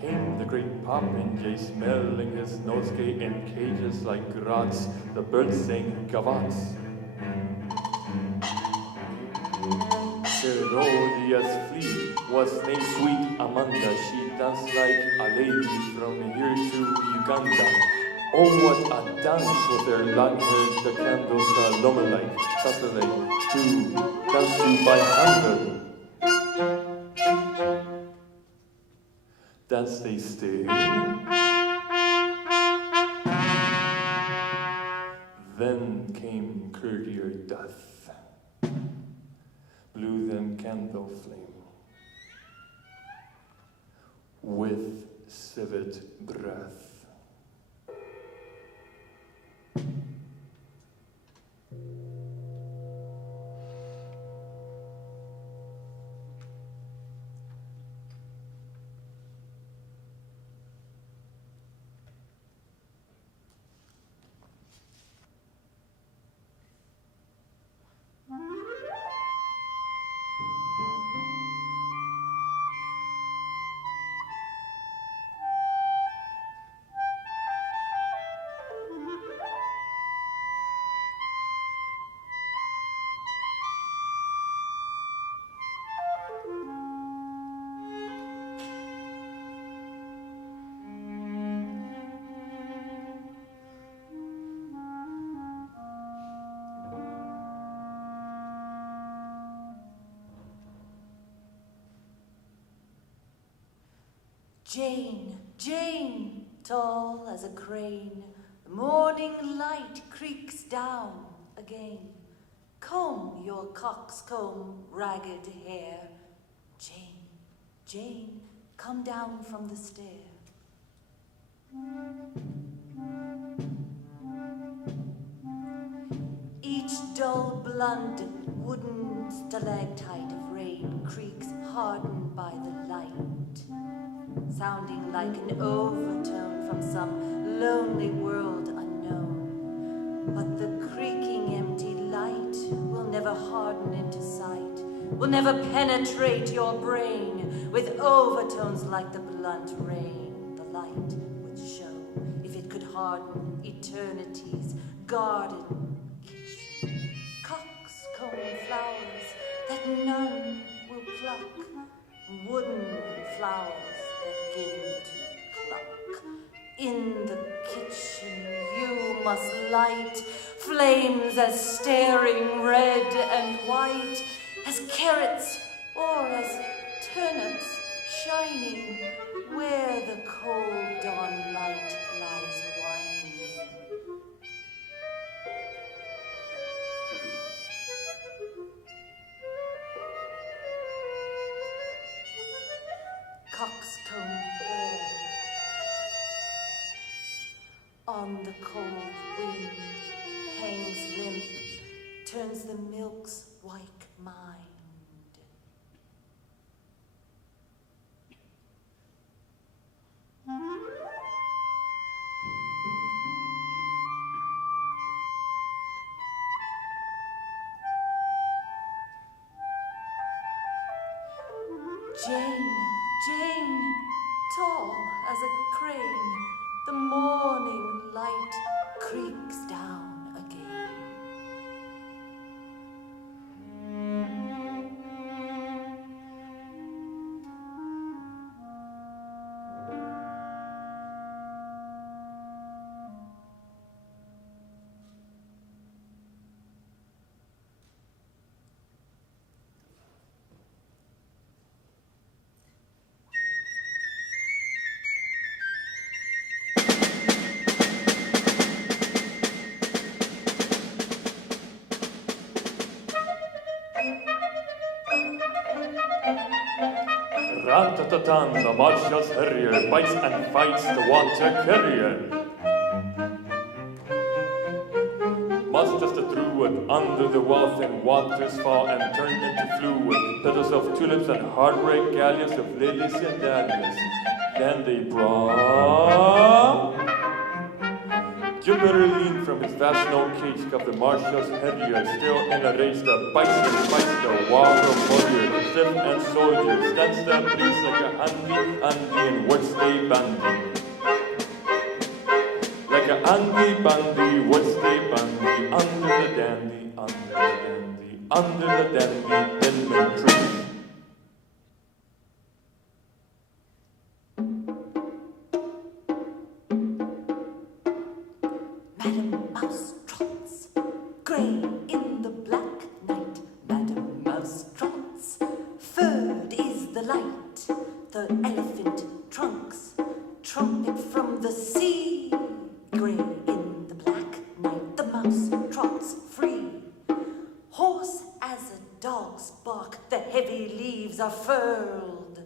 came the great popinjay, smelling his nosegay in cages like rats. The birds sang gavots. Herodias flea was named Sweet Amanda. She danced like a lady from here to Uganda. Oh, what a dance with her long hair, the candles lumber like Saturday to dance to by hundred. Dance they stay. Then came courtier death, blew them candle flame with civet breath. Jane, Jane, tall as a crane, the morning light creaks down again. Comb your coxcomb ragged hair. Jane, Jane, come down from the stair. Each dull, blunt, wooden stalactite of rain creaks hardened by the light, sounding like an overtone from some lonely world unknown. But the creaking empty light will never harden into sight, will never penetrate your brain with overtones like the blunt rain. The light would show if it could harden eternity's garden kitchen. Coxcomb flowers that none will pluck, wooden flowers that give to cluck. In the kitchen you must light flames as staring red and white as carrots or as turnips shining where the cold dawn light lies whining. Coxcomb hair on the cold wind hangs limp, turns the milk's white mind. Jane, Jane, tall as a crane, the morning light creaks down again. Rat-ta-ta-tan, the marshal's harrier bites and fights the water carrier. Must just a druid under the wall, thin waters fall and turn into fluid. Petals of tulips and hard-red galleons of lilies and dahlias. Then they brought Jupiter leaned from his vast snow cage, cuffed the marshal's headgear, still in a race the bison fights the warrior warrior, stiff and soldier, stands the police like a handy and what's they bandy. Like a handy bandy, what's they bandy, under the dandy, under the dandy, Denman tree. Madam Mouse trots, grey in the black night. Madam Mouse trots, furred is the light. The elephant trunks, trumpet from the sea. Grey in the black night, the mouse trots free. Hoarse as a dog's bark, the heavy leaves are furled.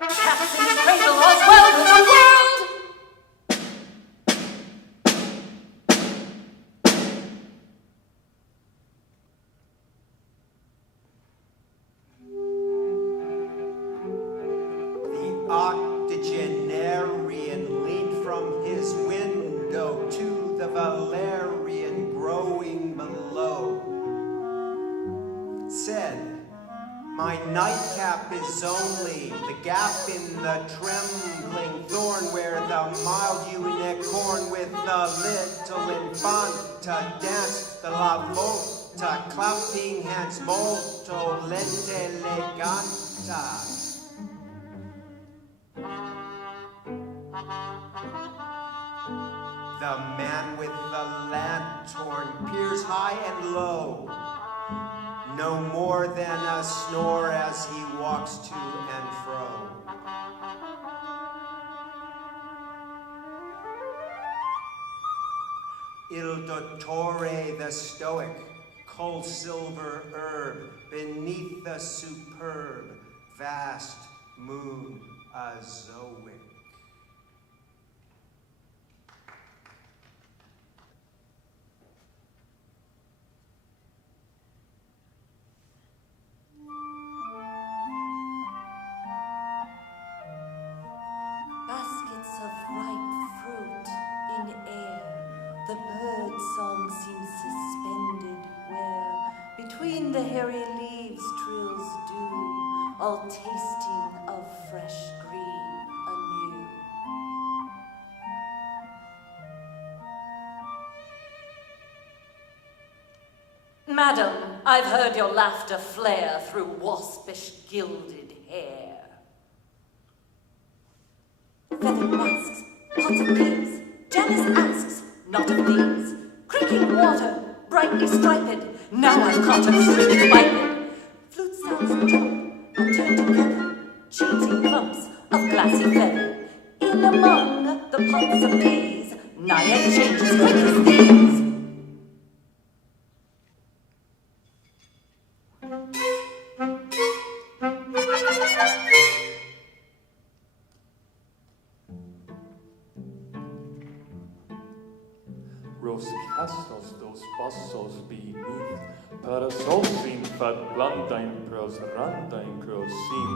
Cats in the cradle are swelled with the world. The octogenarian leaned from his window to the valerian growing below. Said, my nightcap is only the gap in the trembling thorn where the mild unicorn with the little infanta danced the la volta, clapping hands molto lente eleganta. The man with the lantern peers high and low, no more than a snore as he walks to and fro. Il dottore the stoic, cold silver herb, beneath the superb, vast moon azoic. Baskets of ripe fruit in air, the bird song seems suspended where between the hairy leaves trills dew, all tasting of fresh green anew. Madam, I've heard your laughter flare through waspish gilded hair. Feathered masks, pots of peas, Janice asks, not of these. Creaking water, brightly striped, now I've caught a fruit biped. Flute sounds jump and turn together, cheating clumps of glassy feather. In among the pots of peas, Naiad changes quick as these. Rose castles those bustles beneath, parasol seen fat blandine pros, randine crows seen,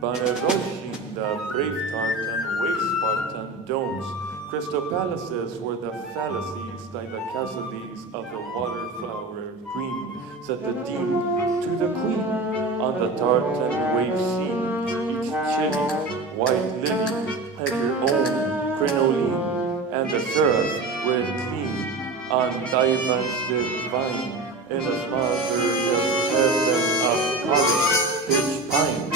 baneroshin the brave tartan, wave Spartan domes, crystal palaces were the fallacies like the castles of the waterflower green, said the dean to the queen, on the tartan wave scene, each chilly white lily had your own crinoline, and the syrup red clean, on divans divine, in a smother just heaven of polished pitch pine.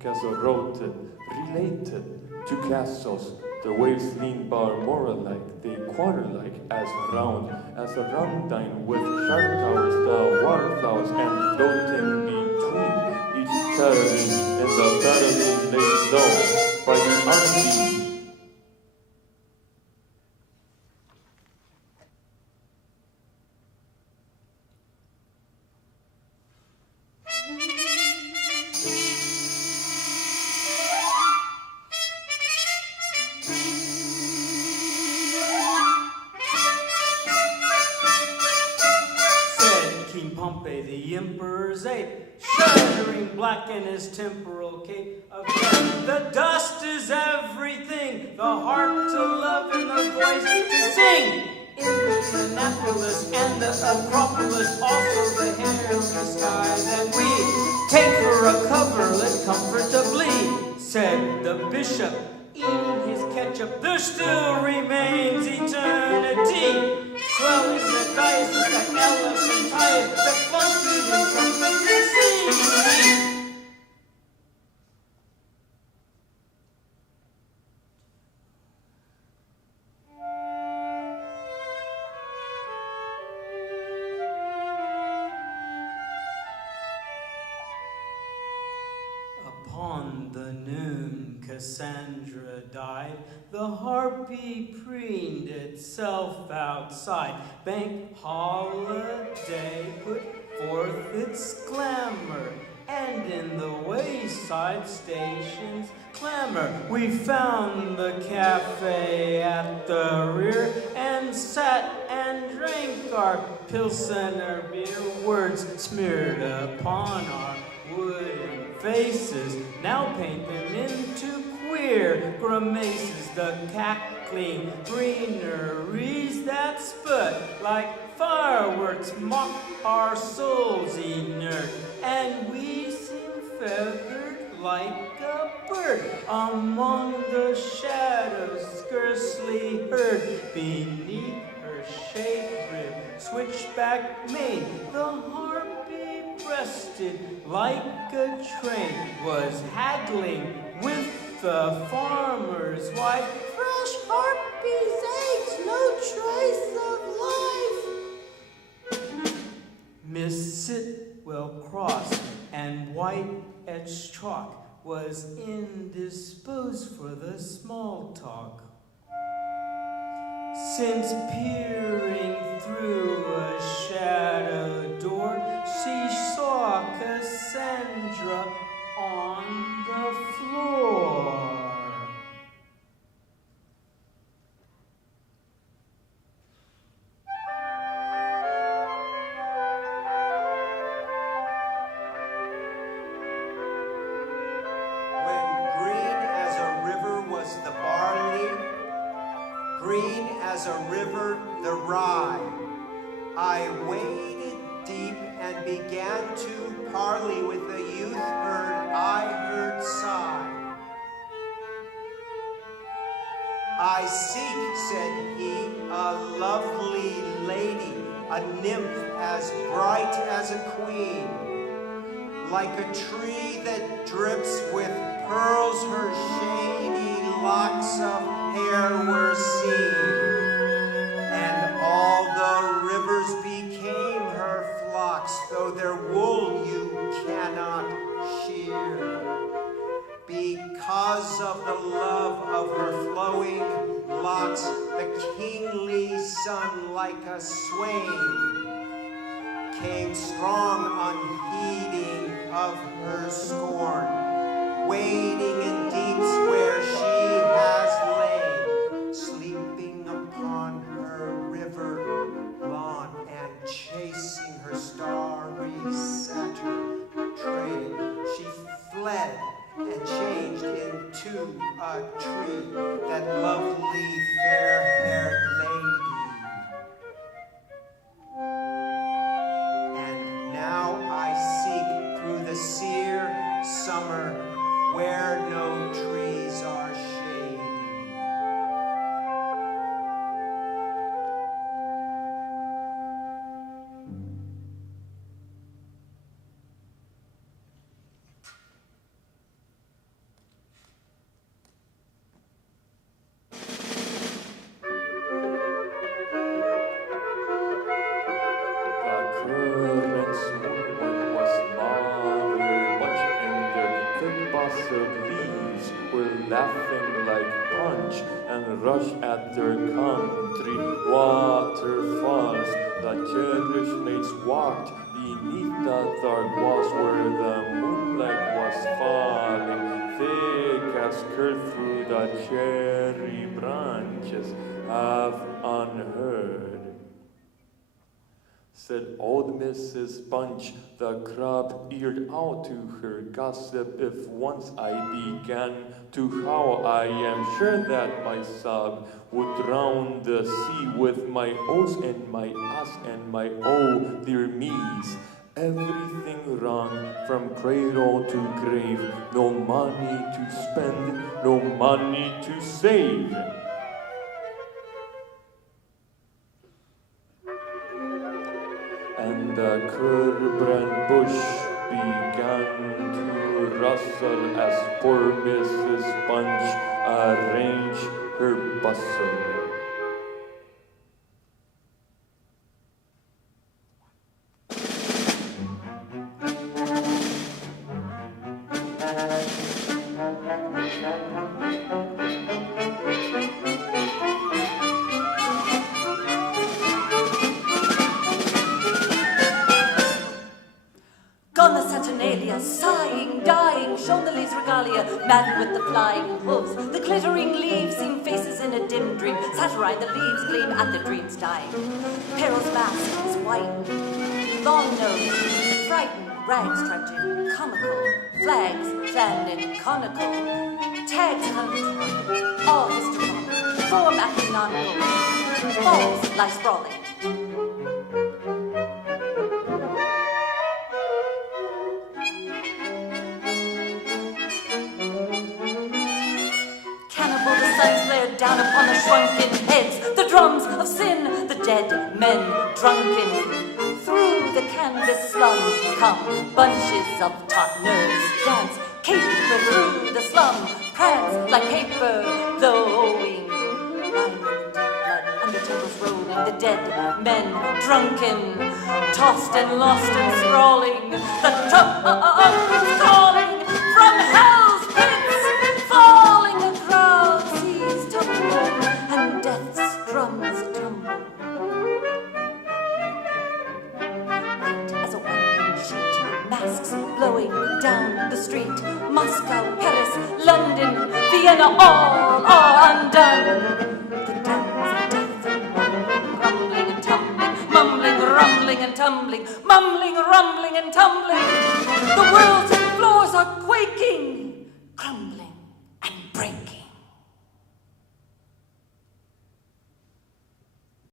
Castle roted, related to castles, the waves lean bar moral-like, they quarter-like as round as a rondine with sharp towers, the waterflowers, and floating between each caroline in the battling laid low by the unseen. the emperor's ape, shuddering black in his temporal cape of death. The dust is everything, the heart to love and the voice to sing. In the Annapolis and the Acropolis, also the hairy sky that we take for a coverlet comfortably, said the bishop, eating his ketchup. There still remains eternity, swelling the diocese, the elephantias, the flunkies and trumpets sing. Upon the noon Cassandra died, the harpy preened itself outside. Bank holiday put forth its clamor, and in the wayside station's clamor we found the cafe at the rear, and sat and drank our Pilsener beer, words smeared upon our wooden faces, now paint them into queer grimaces, the cackling greeneries that spurt like fireworks mock our souls inert, and we seem feathered like a bird among the shadows scarcely heard beneath her shade-rib switchback mane. The harpy breasted like a train was haggling with the farmer's wife. Fresh harpies, eggs, no trace of life. Miss Sitwell crossed, and white etched chalk was indisposed for the small talk. Since peering through a shadow door, she saw Cassandra on the floor. When green as a river was the barley, green as a river the rye, I waded deep and began to parley with the youth bird I heard sigh. I seek, said he, a lovely lady, a nymph as bright as a queen. Like a tree that drips with pearls, her shady locks of hair were seen, and all the rivers became her flocks, though their wool you cannot shear. Because of the love of her flowing locks, the kingly sun like a swain came strong unheeding of her scorn, wading in deeps where she has lain, sleeping upon her river lawn and chasing her starry Saturn train. She fled and changed into a tree, that lovely fair-haired lady. And now I seek through the sere summer where no trees are shady. Laughing like punch and rush at their country waterfalls. The cherish mates walked beneath the dark walls where the moonlight was falling thick as curd through the cherry branches, half unheard. said old Mrs. Bunch, the crab-eared owl, to her gossip. If once I began to howl, I am sure that my sob would drown the sea with my ohs and my ahs and my oh dear me's. Everything wrong from cradle to grave, no money to spend, no money to save. And the curbrand bush began to rustle as poor Mrs. Bunch arranged her bustle. Gone the Saturnalia, sighing, dying, shone the leaves regalia, maddened with the flying hooves. The glittering leaves seem faces in a dim dream. Saturine, the leaves gleam at the dream's time. Peril's mask is white, long nosed, frightened, rags trudging, comical, flags planned in conical, tags untrod, all histrionic, form canonical, falls lie sprawling. Down upon the shrunken heads, the drums of sin, the dead men drunken. Through the canvas slum come bunches of taut nerves, dance, caper through the slum, prance like paper blowing. Lying in the deep blood, under temples rolling, the dead men drunken, tossed and lost and sprawling. The tongues calling from hell's pits, falling the crowd sees tumble, and death's drums tumble. White as a winding sheet, masks blowing down the street. Moscow, Paris, London, Vienna, all are undone. The drums of death and rumbling and tumbling, mumbling, rumbling and tumbling, mumbling, rumbling and tumbling. The world